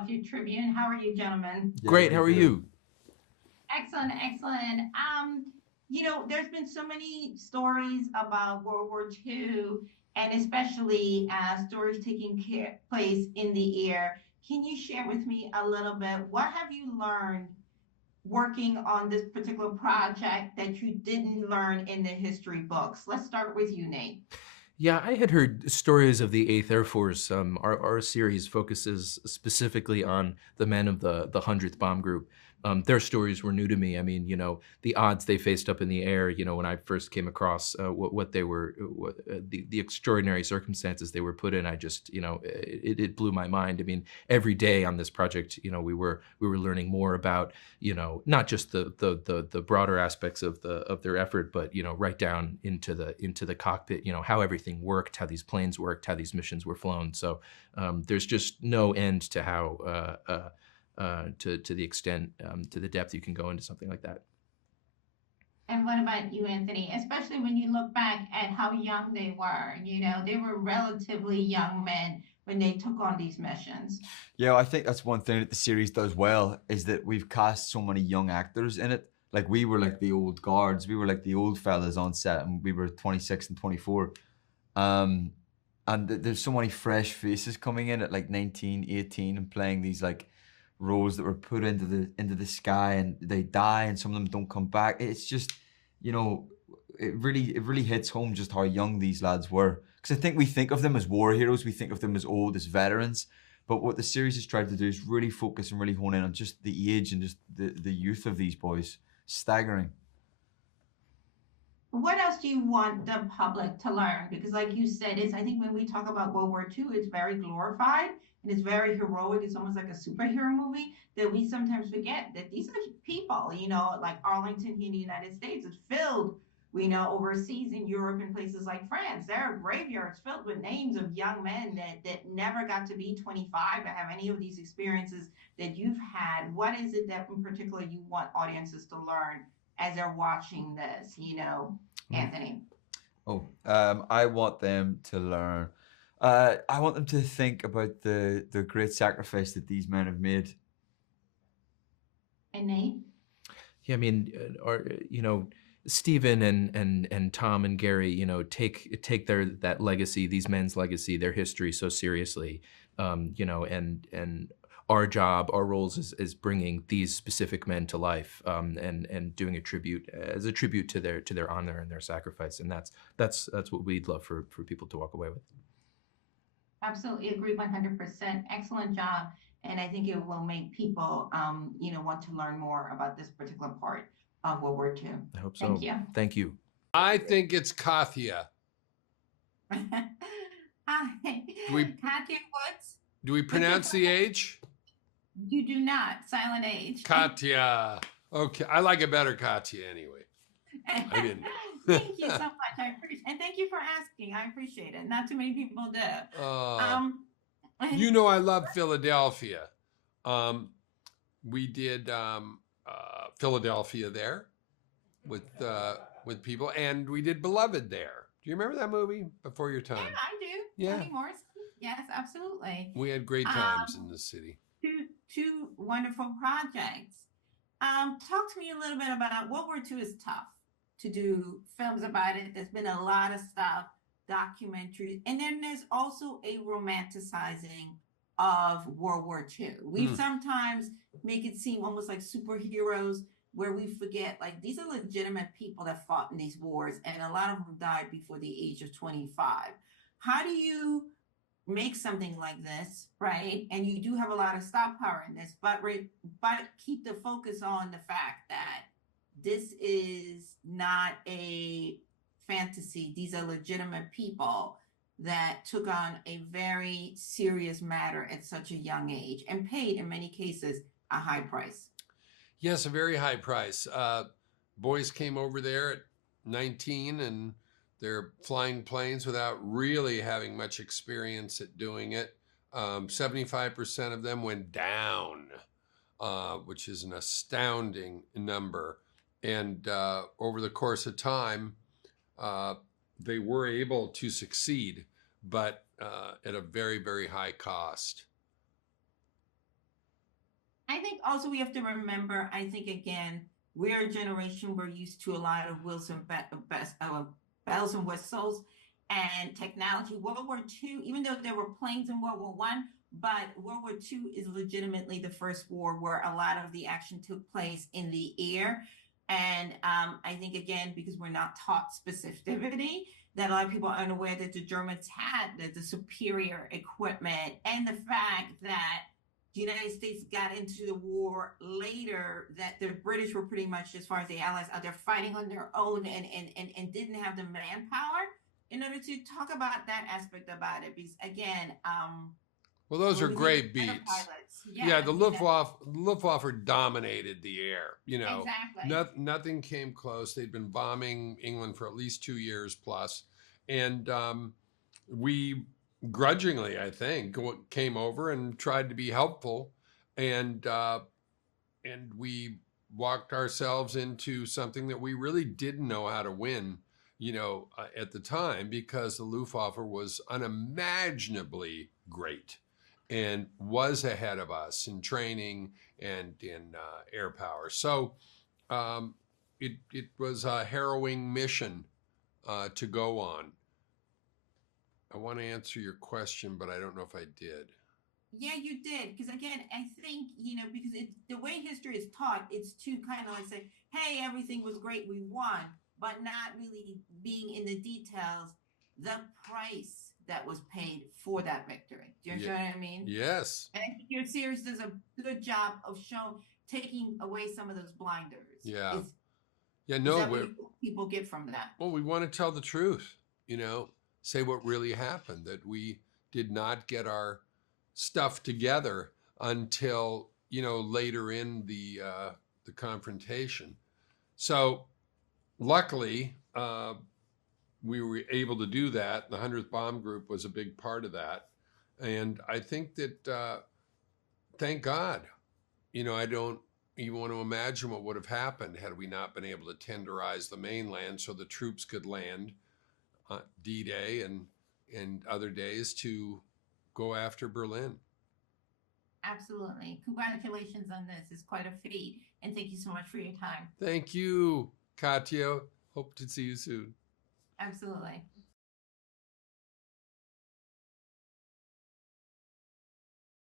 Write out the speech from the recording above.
Philadelphia Tribune. How are you, gentlemen? Yeah, Great. very How are good. you? Excellent, excellent. There's been so many stories about World War II, and especially stories taking place in the air. Can you share with me a little bit? What have you learned working on this particular project that you didn't learn in the history books? Let's start with you, Nate. Yeah, I had heard stories of the 8th Air Force. Our series focuses specifically on the men of the 100th Bomb Group. Their stories were new to me. I mean, the odds they faced up in the air, when I first came across what they were, the extraordinary circumstances they were put in, I just, it blew my mind. I mean, every day on this project, we were learning more about, not just the broader aspects of their effort, but, right down into the cockpit, how everything worked, how these planes worked, how these missions were flown. So there's just no end to how to the extent, to the depth you can go into something like that. And what about you, Anthony? Especially when you look back at how young they were. They were relatively young men when they took on these missions. Yeah, I think that's one thing that the series does well is that we've cast so many young actors in it. Like we were like the old guards, we were like the old fellas on set, and we were 26 and 24. Um, and there's so many fresh faces coming in at like 19, 18 and playing these like roles that were put into the sky and they die and some of them don't come back. It's just, you know, it really hits home just how young these lads were. Because I think we think of them as war heroes, we think of them as old, as veterans. But what the series has tried to do is really focus and really hone in on just the age and just the youth of these boys. Staggering. What else do you want the public to learn? Because, like you said, I think when we talk about World War II, it's very glorified and it's very heroic. It's almost like a superhero movie that we sometimes forget that these are people, like Arlington here in the United States is filled, we know, overseas in Europe and places like France. There are graveyards filled with names of young men that never got to be 25 or have any of these experiences that you've had. What is it that in particular you want audiences to learn as they're watching this, Anthony? I want them to learn. I want them to think about the great sacrifice that these men have made. And Nate? Yeah, I mean, Stephen and Tom and Gary, take that legacy, these men's legacy, their history so seriously, and our job, our roles is bringing these specific men to life, and doing a tribute to their honor and their sacrifice, and that's what we'd love for people to walk away with. Absolutely agree 100%. Excellent job. And I think it will make people, want to learn more about this particular part of World War II. I hope so. Thank you. Thank you. I think it's Katia. Hi. we- Katya Woods? Do we pronounce the H? You do not. Silent H. Katia. Okay, I like it better, Katia, anyway. I didn't. Thank you so much. I appreciate, and thank you for asking. I appreciate it. Not too many people do. I love Philadelphia. We did Philadelphia there with people, and we did Beloved there. Do you remember that movie? Before your time. Yeah, I do. Yeah. Toni Morrison. Yes, absolutely. We had great times in the city. Two wonderful projects. Talk to me a little bit about World War II is tough to do films about it. There's been a lot of stuff, documentaries, and then there's also a romanticizing of World War II. We sometimes make it seem almost like superheroes where we forget like these are legitimate people that fought in these wars and a lot of them died before the age of 25. How do you make something like this, right? And you do have a lot of star power in this, but keep the focus on the fact that this is not a fantasy. These are legitimate people that took on a very serious matter at such a young age and paid, in many cases, a high price. Yes, a very high price. Boys came over there at 19 and they're flying planes without really having much experience at doing it. 75% of them went down, which is an astounding number. And over the course of time, they were able to succeed, but at a very, very high cost. also we have to remember, I think again, we're a generation, we're used to a lot of bells and whistles and technology. World War II, even though there were planes in World War I, but World War II is legitimately the first war where a lot of the action took place in the air. And I think, again, because we're not taught specificity, that a lot of people are unaware that the Germans had the superior equipment, and the fact that the United States got into the war later, that the British were pretty much, as far as the Allies, out there fighting on their own and didn't have the manpower in order to talk about that aspect about it. Because again, well, those are when we great think of fighter beats. pilots, Yeah, the you know, Luftwaffe dominated the air. You know, exactly. nothing came close. They'd been bombing England for at least 2 years plus, and we grudgingly, I think, came over and tried to be helpful, and we walked ourselves into something that we really didn't know how to win. You know, at the time, because the Luftwaffe was unimaginably great and was ahead of us in training and in air power. So it was a harrowing mission to go on. I want to answer your question, but I don't know if I did. Yeah, you did. Because again, I think, because the way history is taught, it's to kind of like say, hey, everything was great, we won, but not really being in the details, the price that was paid for that victory. Do you know what I mean? Yes. And I think your series does a good job of taking away some of those blinders. Yeah. Is No, that what people get from that? Well, we want to tell the truth, say what really happened, that we did not get our stuff together until, later in the confrontation. So luckily, we were able to do that. The 100th Bomb Group was a big part of that. And I think that, thank God, I don't even want to imagine what would have happened had we not been able to tenderize the mainland so the troops could land D-Day and other days to go after Berlin. Absolutely. Congratulations on this. It's quite a feat. And thank you so much for your time. Thank you, Katya. Hope to see you soon. Absolutely.